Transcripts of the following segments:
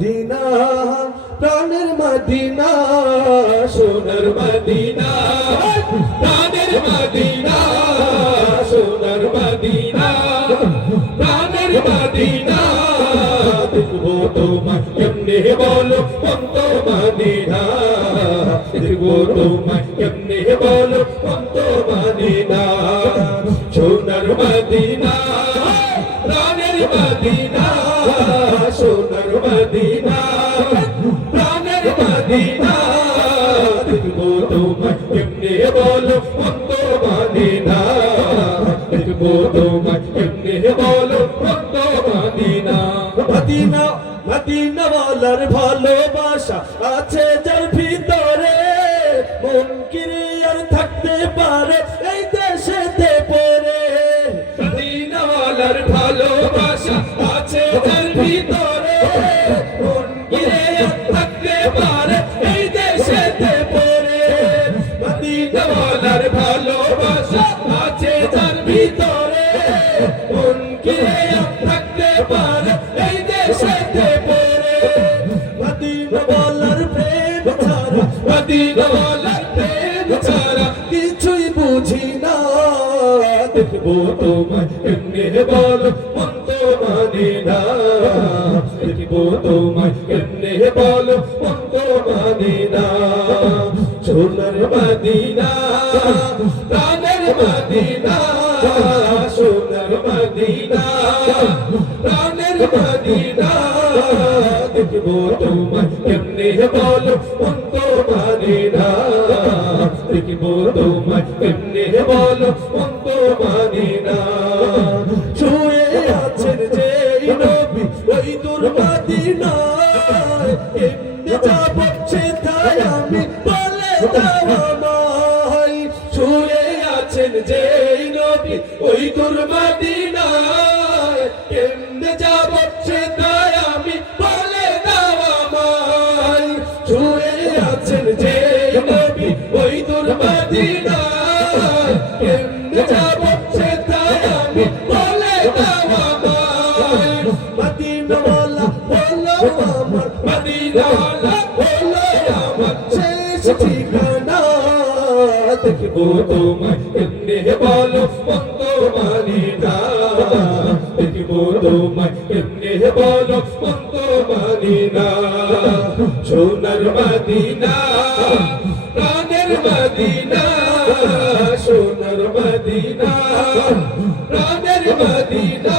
Medina প্রাণের Medina সোনার Medina প্রাণের মদিনা সোনার মদিনা প্রাণের মদিনা দেখবো তোমায় কেমনে বলো অন্ত মদিনা দেখবো তোমায় কেমনে বলো অন্ত মদিনা সোনার মদিনা প্রাণের মদিনা সোনার মদিনা প্রাণের মদিনা দেখবো তোমায় কেমনে বলো অন্ত মদিনা দেখবো তোমায় কেমনে বলো অন্ত মদিনা মদিনা মদিনা ওয়ালার ভালোবাসা আছে যার ভিতরে মন কি আর থাকতে পারে এই দেশেতে পড়ে মদিনা ওয়ালার ভালোবাসা আছে যার ভিতরে মন কি আর থাকতে পারে এই দেশেতে পড়ে মদিনা ওয়ালার ভালোবাসা আছে যার ভিতরে মন কি আর থাকতে পারে এই দেশেতে পড়ে মদিনা ওয়ালার প্রেম ছাড়া মদিনা ওয়ালার প্রেম ছাড়া কিছুই বুঝি না দেখবো তোমায় কেমনে বলো অন্ত মদিনা দেখবো তোমায় কেমনে বলো অন্ত মদিনা সোনার মদিনা প্রাণের মদিনা সোনার মদিনা প্রাণের মদিনা দেখবো তোমায় কেমনে বলো অন্ত মদিনা দেখবো তোমায় কেমনে বলো অন্ত মদিনা শুয়ে আছেন যে নবী ওই দূর মদিনায় কেমনে যাব সেটাই আমি বলে দাও আমায় শুয়ে আছেন যে নবী ওই দূর মদিনায় কেমনে যাব সেটাই আমি বলে দাও আমায় শুয়ে আছেন যে নবী ওই দূর মদিনায় কেমনে যাব সেটাই আমি বলে দাও আমায় মদিনা ওয়ালা বলো আমার মদিনা ওয়ালা বলো আমার শেষ ঠিকানা দেখবো তোমায় কেমনে বলো অন্ত মদিনা দেখবো তোমায় কেমনে বলো অন্ত মদিনা সোনার মদিনা প্রাণের মদিনা সোনার মদিনা প্রাণের মদিনা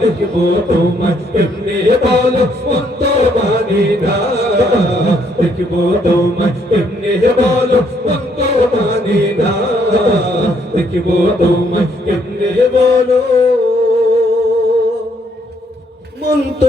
দেখবো তোমায় কেমনে বলো অন্ত মদিনা দেখবো তোমায় কেমনে বলো অন্ত মদিনা দেখবো তোমায় কেমনে বলো মন্ত